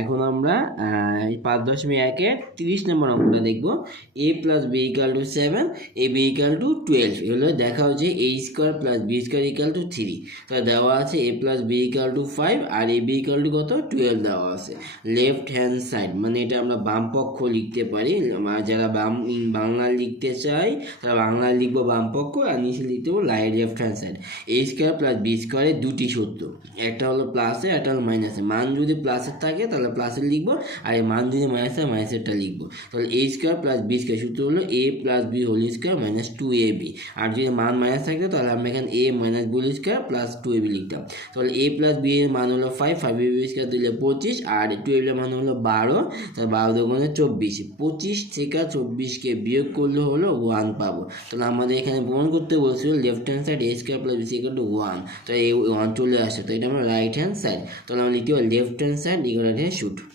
এখন আমরা এই পাঁচ দশমিক একের তিরিশ নম্বর অঙ্কটা দেখব। A plus B equal to seven A B equal to twelve এগুলো দেখা হচ্ছে A square plus B square equal to three তাহলে দেওয়া আছে A plus B equal to five R A B equal to কত? টুয়েলভ দেওয়া আছে। Left hand side মানে এটা আমরা বাম পক্ষ লিখতে পারি। যারা বাম বাংলা লিখতে চাই, তারা বাংলা লিখব বাম পক্ষ আর নিচে লিখতে পারব লাই left hand side A square plus B স্কোয়ারের দুটি সত্য। একটা হলো প্লাসে একটা হলো মাইনাসে মান যদি প্লাসের থাকে তাহলে প্লাসের লিখব, আর এই মান যদি মাইনাস হয় মাইনাসেরটা লিখব। তাহলে A square plus B square সূত্র হলো A plus B whole square minus two A B আর যদি মান মাইনাস থাকতো তাহলে আমরা এখানে A minus B whole square plus two A B লিখতাম। তাহলে এ প্লাস বি এর মান হলো five five A B square দিলে পঁচিশ, আর টু এর মান হলো বারো, তাহলে বারো দোকানে চব্বিশ। পঁচিশ থেকে চব্বিশকে বিয়োগ করলে হলো ওয়ান পাবো। তাহলে আমাদের এখানে প্রমাণ করতে বলছিল left hand side A square plus B equal to one তো এই ওয়ান চলে আসছে তো এটা আমরা রাইট হ্যান্ড সাইড তাহলে আমরা লিখতে পারি left hand side equal to shoot